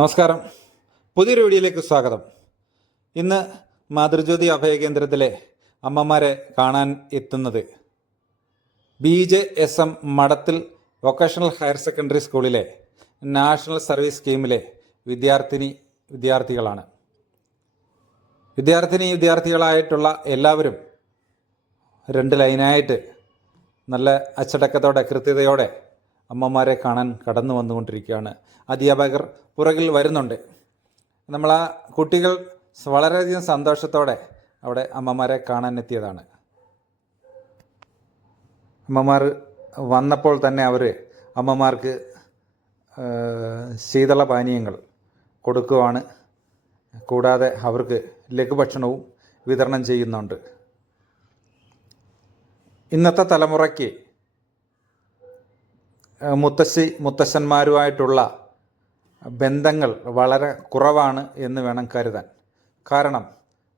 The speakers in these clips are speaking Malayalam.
നമസ്കാരം. പുതിയൊരു വീഡിയോയിലേക്ക് സ്വാഗതം. ഇന്ന് മാതൃജ്യോതി അഭയകേന്ദ്രത്തിലെ അമ്മമാരെ കാണാൻ എത്തുന്നത് ബി ജെ എസ് എം മഠത്തിൽ വൊക്കേഷണൽ ഹയർ സെക്കൻഡറി സ്കൂളിലെ നാഷണൽ സർവീസ് സ്കീമിലെ വിദ്യാർത്ഥിനി വിദ്യാർത്ഥികളാണ്. വിദ്യാർത്ഥിനി വിദ്യാർത്ഥികളായിട്ടുള്ള എല്ലാവരും രണ്ട് ലൈനായിട്ട് നല്ല അച്ചടക്കത്തോടെ കൃത്യതയോടെ അമ്മമാരെ കാണാൻ കടന്നു വന്നുകൊണ്ടിരിക്കുകയാണ്. അധ്യാപകർ പുറകിൽ വരുന്നുണ്ട്. നമ്മൾ ആ കുട്ടികൾ വളരെയധികം സന്തോഷത്തോടെ അവിടെ അമ്മമാരെ കാണാൻ എത്തിയതാണ്. അമ്മമാർ വന്നപ്പോൾ തന്നെ അവർ അമ്മമാർക്ക് ശീതള പാനീയങ്ങൾ കൊടുക്കുവാണ്. കൂടാതെ അവർക്ക് ലഘുഭക്ഷണവും വിതരണം ചെയ്യുന്നുണ്ട്. ഇന്നത്തെ തലമുറയ്ക്ക് മുത്തശ്ശി മുത്തശ്ശന്മാരുമായിട്ടുള്ള ബന്ധങ്ങൾ വളരെ കുറവാണ് എന്ന് വേണം കരുതാൻ. കാരണം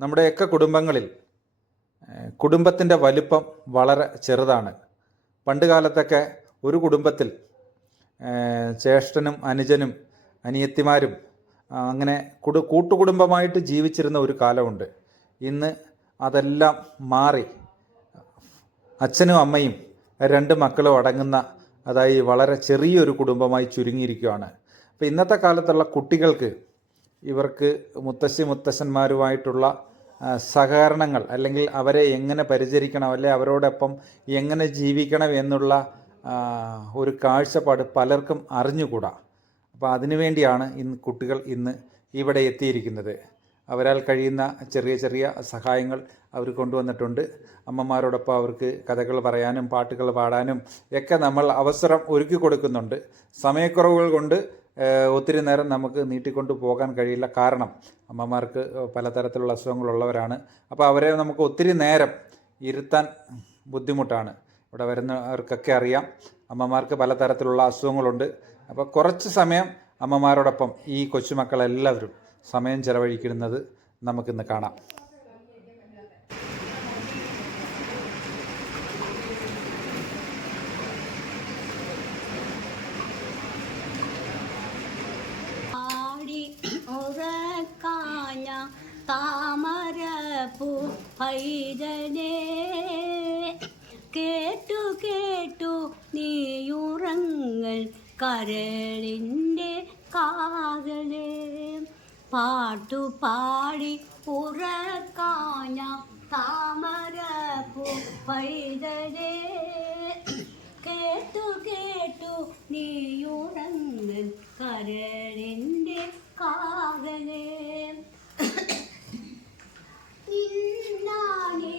നമ്മുടെയൊക്കെ കുടുംബങ്ങളിൽ കുടുംബത്തിന്റെ വലിപ്പം വളരെ ചെറുതാണ്. പണ്ട് കാലത്തൊക്കെ ഒരു കുടുംബത്തിൽ ചേഷ്ടനും അനുജനും അനിയത്തിമാരും അങ്ങനെ കുടു കൂട്ടുകുടുംബമായിട്ട് ജീവിച്ചിരുന്ന ഒരു കാലമുണ്ട്. ഇന്ന് അതെല്ലാം മാറി. അച്ഛനും അമ്മയും രണ്ട് മക്കളും അടങ്ങുന്ന അതായത് വളരെ ചെറിയൊരു കുടുംബമായി ചുരുങ്ങിയിരിക്കുകയാണ്. അപ്പോൾ ഇന്നത്തെ കാലത്തുള്ള കുട്ടികൾക്ക് ഇവർക്ക് മുത്തശ്ശി മുത്തശ്ശന്മാരുമായിട്ടുള്ള സഹകരണങ്ങൾ അല്ലെങ്കിൽ അവരെ എങ്ങനെ പരിചരിക്കണം അല്ലെ അവരോടൊപ്പം എങ്ങനെ ജീവിക്കണം എന്നുള്ള ഒരു കാഴ്ചപ്പാട് പലർക്കും അറിഞ്ഞുകൂടാ. അപ്പോൾ അതിനുവേണ്ടിയാണ് ഇന്ന് കുട്ടികൾ ഇന്ന് ഇവിടെ എത്തിയിരിക്കുന്നത്. അവരാൽ കഴിയുന്ന ചെറിയ ചെറിയ സഹായങ്ങൾ അവർ കൊണ്ടുവന്നിട്ടുണ്ട്. അമ്മമാരോടൊപ്പം അവർക്ക് കഥകൾ പറയാനും പാട്ടുകൾ പാടാനും ഒക്കെ നമ്മൾ അവസരം ഒരുക്കി കൊടുക്കുന്നുണ്ട്. സമയക്കുറവുകൾ കൊണ്ട് ഒത്തിരി നേരം നമുക്ക് നീട്ടിക്കൊണ്ട് പോകാൻ കഴിയില്ല. കാരണം അമ്മമാർക്ക് പലതരത്തിലുള്ള അസുഖങ്ങളുള്ളവരാണ്. അപ്പോൾ അവരെ നമുക്ക് ഒത്തിരി നേരം ഇരുത്താൻ ബുദ്ധിമുട്ടാണ്. ഇവിടെ വരുന്നവർക്കൊക്കെ അറിയാം അമ്മമാർക്ക് പലതരത്തിലുള്ള അസുഖങ്ങളുണ്ട്. അപ്പോൾ കുറച്ച് സമയം അമ്മമാരോടൊപ്പം ഈ കൊച്ചുമക്കളെല്ലാവരും സമയം ചെലവഴിക്കുന്നത് നമുക്കിന്ന് കാണാം. ആടി പൂ പൈതലേ. കേട്ടു കേട്ടു നീയുറങ്ങൾ കരളിന്റെ കാതലേ. പാട്ടു പാടി ഉറക്കാഞ്ഞ താമര പൈതലേ. കേട്ടു കേട്ടു നീയുറങ്ങൻ കരളിന്റെ കാകലേ നിന്നാനേ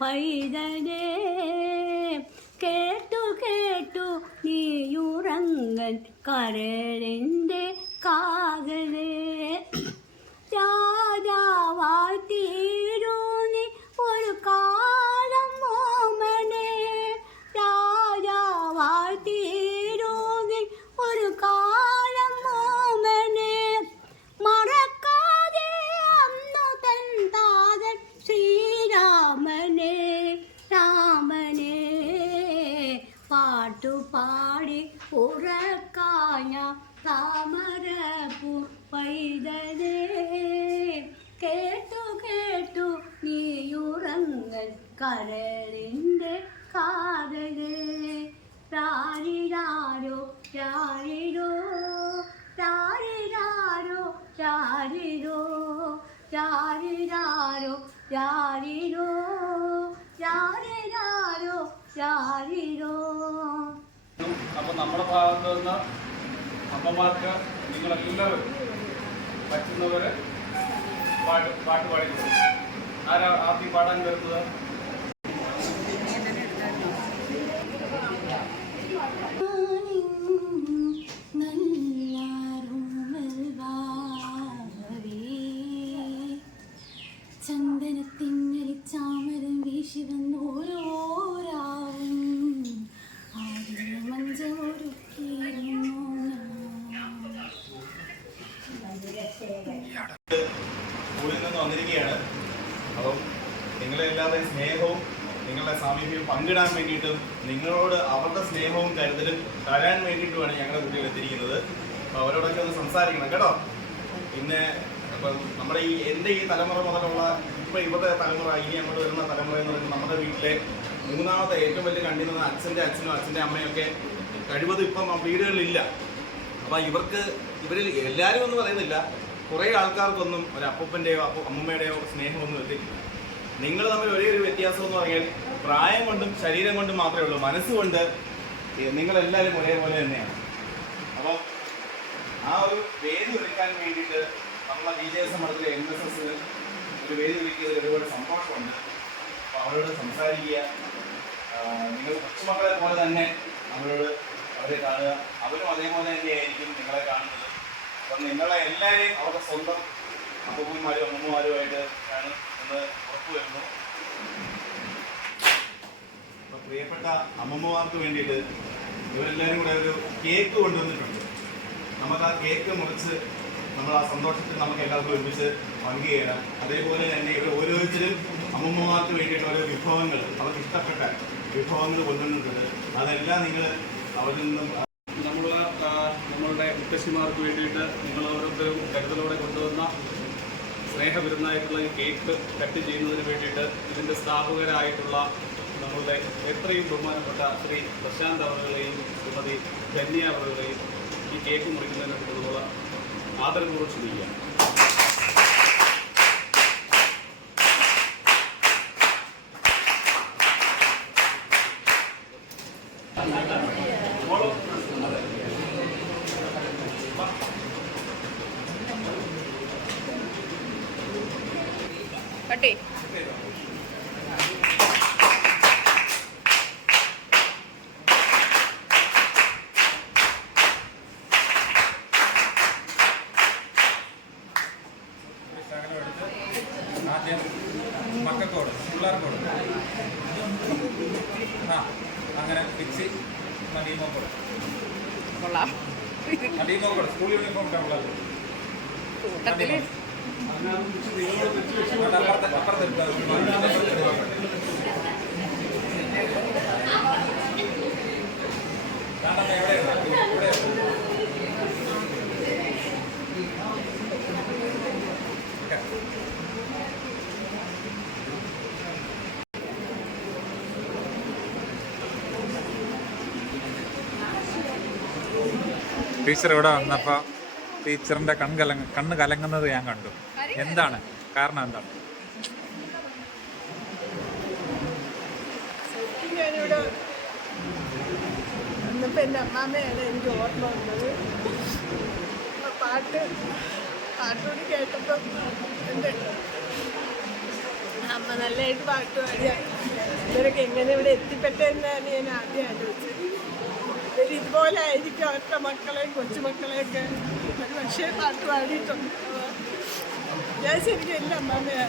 പൈതലേ കേട്ടു കേട്ടു നീയുറങ്ങൻ കരളിന്റെ കാതലേ. രാജാവായി കരളിന്റെ കാതലേ താരിരാരോ ചാരിരോ താരിരാരോ ചാരിരോ ചാരിരാരോ ചാരിരോ ചാരിരാരോ ചാരിരോ അപ്പം നമ്മുടെ ഭാഗത്ത് നിന്ന് അമ്മമാർക്ക് നിങ്ങളെല്ലാവരും പറ്റുന്നവര് പാട്ട് പാട്ട് പാടി ആരാ ആദ്യം പാടാൻ വരുന്നത്? നിന്ന് വന്നിരിക്കുകയാണ്. അപ്പം നിങ്ങളെല്ലാവരുടെയും സ്നേഹവും നിങ്ങളുടെ സാമീപ്യം പങ്കിടാൻ വേണ്ടിയിട്ടും നിങ്ങളോട് അവരുടെ സ്നേഹവും കരുതലും തരാൻ വേണ്ടിയിട്ടുമാണ് ഞങ്ങളുടെ കുട്ടികൾ എത്തിയിരിക്കുന്നത്. അപ്പോൾ അവരോടൊക്കെ ഒന്ന് സംസാരിക്കണം കേട്ടോ. പിന്നെ അപ്പം നമ്മുടെ ഈ എന്റെ ഈ തലമുറ മുതലുള്ള ഇപ്പോൾ ഇവരുടെ തലമുറ ഇനി അങ്ങോട്ട് വരുന്ന തലമുറ എന്ന് പറയുന്നത് നമ്മുടെ വീട്ടിലെ മൂന്നാമത്തെ ഏറ്റവും വലിയ കണ്ടിരുന്ന അച്ഛന്റെ അച്ഛനും അച്ഛന്റെ അമ്മയൊക്കെ കഴിവതും ഇപ്പം വീടുകളിലില്ല. അപ്പം ഇവർക്ക് ഇവരിൽ എല്ലാവരും എന്ന് പറയുന്നില്ല. കുറേ ആൾക്കാർക്കൊന്നും ഒരു അപ്പൂപ്പന്റെയോ അപ്പൊ അമ്മൂമ്മയുടെയോ സ്നേഹമൊന്നും എത്തിയിട്ടില്ല. നിങ്ങൾ തമ്മിൽ ഒരേ ഒരു വ്യത്യാസം എന്ന് പറഞ്ഞാൽ പ്രായം കൊണ്ടും ശരീരം കൊണ്ടും മാത്രമേ ഉള്ളൂ. മനസ്സുകൊണ്ട് നിങ്ങളെല്ലാവരും ഒരേപോലെ തന്നെയാണ്. അപ്പോൾ ആ ഒരു വേദി ഒരുക്കാൻ വേണ്ടിയിട്ട് നമ്മളെ എസ് മഠത്തിലെ എൻ എസ് എസ് ഒരു വേദി ഒരുക്കിയതിൽ ഒരുപാട് സന്തോഷമുണ്ട്. അപ്പോൾ അവരോട് സംസാരിക്കുക. നിങ്ങൾ കൊച്ചുമക്കളെ പോലെ തന്നെ അവരോട് അവരെ കാണുക. അവരും അതേപോലെ തന്നെയായിരിക്കും നിങ്ങളെ കാണുന്നത്. അപ്പം നിങ്ങളെ എല്ലാവരെയും അവരുടെ സ്വന്തം അപ്പൂപ്പന്മാരും അമ്മമാരുമായിട്ട് ആണ് എന്ന് ഉറപ്പുവരുന്നു അപ്പം പ്രിയപ്പെട്ട അമ്മമ്മമാർക്ക് വേണ്ടിയിട്ട് ഇവരെല്ലാവരും കൂടെ ഒരു കേക്ക് കൊണ്ടുവന്നിട്ടുണ്ട്. നമുക്ക് ആ കേക്ക് മുറിച്ച് നമ്മൾ ആ സന്തോഷത്തിൽ നമുക്ക് എല്ലാവർക്കും ഒരുമിച്ച് പങ്കുചെയ്യണം അതേപോലെ തന്നെ ഇവിടെ ഓരോരുത്തരും അമ്മമ്മമാർക്ക് വേണ്ടിയിട്ട് ഓരോ വിഭവങ്ങൾ അവർക്ക് ഇഷ്ടപ്പെട്ട വിഭവങ്ങൾ കൊണ്ടുവന്നിട്ടുണ്ട്. അതെല്ലാം നിങ്ങൾ അവരിൽ നിന്നും മുത്തശ്ശിമാർക്ക് വേണ്ടിയിട്ട് നിങ്ങൾ ഓരോരുത്തരും കരുതലോടെ കൊണ്ടുവന്ന സ്നേഹവിരുന്നായിട്ടുള്ള ഈ കേക്ക് കട്ട് ചെയ്യുന്നതിന് വേണ്ടിയിട്ട് ഇതിന്റെ സ്ഥാപകരായിട്ടുള്ള നമ്മളുടെ എത്രയും ബഹുമാനപ്പെട്ട ശ്രീ പ്രശാന്ത് അവറുകളെയും ശ്രീമതി ധന്യ അവറുകളെയും ഈ കേക്ക് മുറിക്കുന്നതിന് വേണ്ടിയിട്ടുള്ള ആദരപൂർവം ക്ഷണിക്കുക സ്കൂൾ യൂണിഫോം കൂട്ടത്തിൽ അപ്പുറത്തെ അപ്പുറത്തെ കാണാൻ എവിടെയാണ് ഇവിടെ ടീച്ചർ ഇവിടെ വന്നപ്പോൾ ടീച്ചറിന്റെ കൺകലങ്ങ കണ്ണ് കലങ്ങുന്നത് ഞാൻ കണ്ടു. എന്താണ്? കാരണം എന്താണ്? വന്നപ്പോൾ വന്നത്. പാട്ട് കേട്ടപ്പോൾ അമ്മ നല്ലതായിട്ട് പാട്ട് പാടിയ. ഇവരൊക്കെ എങ്ങനെ ഇവിടെ എത്തിപ്പെട്ടെന്നാണ് ഞാൻ ആദ്യം ആലോചിച്ചത്. ഇവർ ഇതുപോലെ ആയിരിക്കും അവരുടെ മക്കളെയും കൊച്ചുമക്കളെയൊക്കെ ഒരു പക്ഷേ പാട്ട് പാടിയിട്ടുണ്ട്. ഞാൻ ശരിക്കും എന്റെ അമ്മാമ്മയെ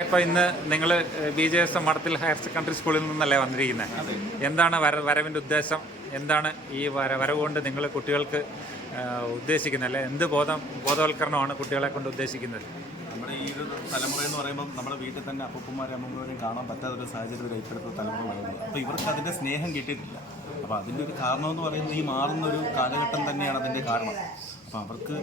ഇപ്പൊ ഇന്ന് നിങ്ങൾ ബി ജെ എസ് മഠത്തിൽ ഹയർ സെക്കൻഡറി സ്കൂളിൽ നിന്നല്ലേ വന്നിരിക്കുന്നത് എന്താണ് വര വരവിന്റെ ഉദ്ദേശം? എന്താണ് ഈ വര വരവ് കൊണ്ട് നിങ്ങൾ കുട്ടികൾക്ക് ഉദ്ദേശിക്കുന്നത് അല്ലെ? എന്ത് ബോധം ബോധവൽക്കരണമാണ് കുട്ടികളെ കൊണ്ട് ഉദ്ദേശിക്കുന്നത്? തലമുറ എന്ന് പറയുമ്പോൾ നമ്മുടെ വീട്ടിൽ തന്നെ അപ്പൂപ്പന്മാരെ അമ്മൂമ്മമാരെയും കാണാൻ പറ്റാത്ത ഒരു സാഹചര്യത്തിൽ ഇപ്പോഴത്തെ തലമുറ വളരുന്നത് അപ്പോൾ ഇവർക്ക് അതിന്റെ സ്നേഹം കിട്ടിയിട്ടില്ല. അപ്പോൾ അതിന്റെ ഒരു കാരണം എന്ന് പറയുന്നത് ഈ മാറുന്ന ഒരു കാലഘട്ടം തന്നെയാണ് അതിന്റെ കാരണം. അപ്പോൾ അവർക്ക്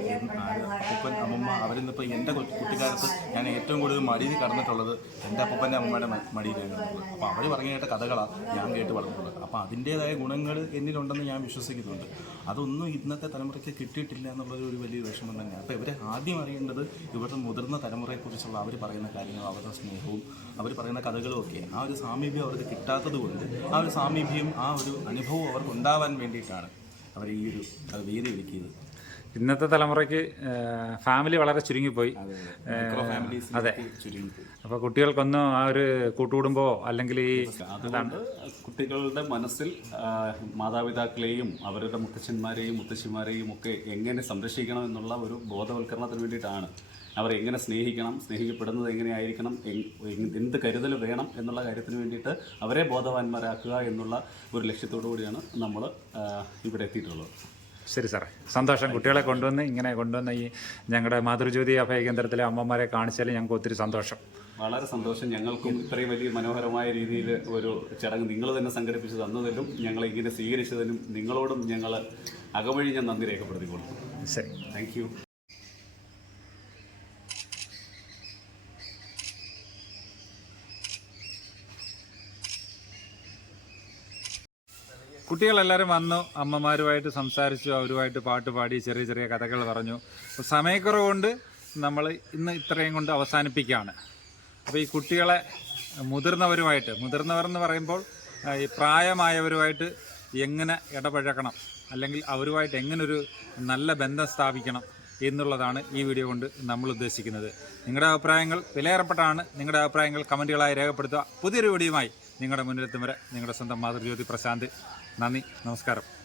അപ്പൂപ്പൻ അമ്മമ്മ അവരിന്നിപ്പോൾ എന്റെ കുട്ടിക്കാലത്ത് ഞാൻ ഏറ്റവും കൂടുതൽ മടിയിൽ കടന്നിട്ടുള്ളത് എന്റെ അപ്പൂപ്പന്റെ അമ്മമ്മയുടെ മടിയിലായിരുന്നു. അപ്പോൾ അവർ പറഞ്ഞു കേട്ട കഥകളാണ് ഞാൻ കേട്ട് വളർന്നിട്ടുള്ളത് അപ്പോൾ അതിന്റേതായ ഗുണങ്ങൾ എന്നിലുണ്ടെന്ന് ഞാൻ വിശ്വസിക്കുന്നുണ്ട്. അതൊന്നും ഇന്നത്തെ തലമുറയ്ക്ക് കിട്ടിയിട്ടില്ല എന്നുള്ളത് ഒരു വലിയ വിഷമം തന്നെയാണ്. അപ്പോൾ ഇവരെ ആദ്യം അറിയേണ്ടത് ഇവരുടെ മുതിർന്ന തലമുറയെക്കുറിച്ചുള്ള അവർ പറയുന്ന കാര്യങ്ങളും അവരുടെ സ്നേഹവും അവർ പറയുന്ന കഥകളും ഒക്കെ. ആ ഒരു സാമീപ്യം അവർക്ക് കിട്ടാത്തത് കൊണ്ട് ആ ഒരു സാമീപ്യം ആ ഒരു അനുഭവം അവർക്ക് ഉണ്ടാവാൻ വേണ്ടിയിട്ടാണ് അവർ ഈ ഒരു വേദി ഒരുക്കിയത്. ഇന്നത്തെ തലമുറയ്ക്ക് ഫാമിലി വളരെ ചുരുങ്ങിപ്പോയി. അതെ. അപ്പൊ അപ്പോൾ കുട്ടികൾക്കൊന്നും ആ ഒരു കൂട്ടുകൂടുമ്പോ അല്ലെങ്കിൽ ഈ കുട്ടികളുടെ മനസ്സിൽ മാതാപിതാക്കളെയും അവരുടെ മുത്തച്ഛന്മാരെയും മുത്തശ്ശിമാരെയും ഒക്കെ എങ്ങനെ സംരക്ഷിക്കണം എന്നുള്ള ഒരു ബോധവൽക്കരണത്തിന് വേണ്ടിയിട്ടാണ് അവരെ എങ്ങനെ സ്നേഹിക്കണം സ്നേഹിക്കപ്പെടുന്നത് എങ്ങനെയായിരിക്കണം എങ്- എങ്- എന്ത് കരുതൽ വേണം എന്നുള്ള കാര്യത്തിന് വേണ്ടിയിട്ട് അവരെ ബോധവാന്മാരാക്കുക എന്നുള്ള ഒരു ലക്ഷ്യത്തോടു കൂടിയാണ് നമ്മൾ ഇവിടെ എത്തിയിട്ടുള്ളത്. ശരി സാറേ. സന്തോഷം. കുട്ടികളെ കൊണ്ടുവന്ന് ഇങ്ങനെ കൊണ്ടുവന്ന ഈ ഞങ്ങളുടെ മാതൃജ്യോതി അഭയ കേന്ദ്രത്തിലെ അമ്മമാരെ കാണിച്ചാൽ ഞങ്ങൾക്ക് ഒത്തിരി സന്തോഷം. വളരെ സന്തോഷം. ഞങ്ങൾക്കും ഇത്രയും വലിയ മനോഹരമായ രീതിയിൽ ഒരു ചടങ്ങ് നിങ്ങൾ തന്നെ സംഘടിപ്പിച്ച് തന്നതിലും ഞങ്ങളെ ഇങ്ങനെ സ്വീകരിച്ചതിനും നിങ്ങളോടും ഞങ്ങൾ അകവഴി ഞാൻ നന്ദി രേഖപ്പെടുത്തിക്കൊള്ളു ശരി. താങ്ക് കുട്ടികളെല്ലാവരും വന്നു അമ്മമാരുമായിട്ട് സംസാരിച്ചു അവരുമായിട്ട് പാട്ട് പാടി ചെറിയ ചെറിയ കഥകൾ പറഞ്ഞു. സമയക്കുറവ് കൊണ്ട് നമ്മൾ ഇന്ന് ഇത്രയും കൊണ്ട് അവസാനിപ്പിക്കുകയാണ്. അപ്പോൾ ഈ കുട്ടികളെ മുതിർന്നവരുമായിട്ട് മുതിർന്നവർ എന്ന് പറയുമ്പോൾ ഈ പ്രായമായവരുമായിട്ട് എങ്ങനെ ഇടപഴകണം അല്ലെങ്കിൽ അവരുമായിട്ട് എങ്ങനൊരു നല്ല ബന്ധം സ്ഥാപിക്കണം എന്നുള്ളതാണ് ഈ വീഡിയോ കൊണ്ട് നമ്മൾ ഉദ്ദേശിക്കുന്നത്. നിങ്ങളുടെ അഭിപ്രായങ്ങൾ വിലയേറപ്പെട്ടാണ് നിങ്ങളുടെ അഭിപ്രായങ്ങൾ കമന്റുകളായി രേഖപ്പെടുത്തുക. പുതിയൊരു വീഡിയോയുമായി നിങ്ങളുടെ മുന്നിലെത്തും വരെ നിങ്ങളുടെ സ്വന്തം മാതൃജ്യോതി പ്രശാന്ത്. നന്ദി നമസ്കാരം.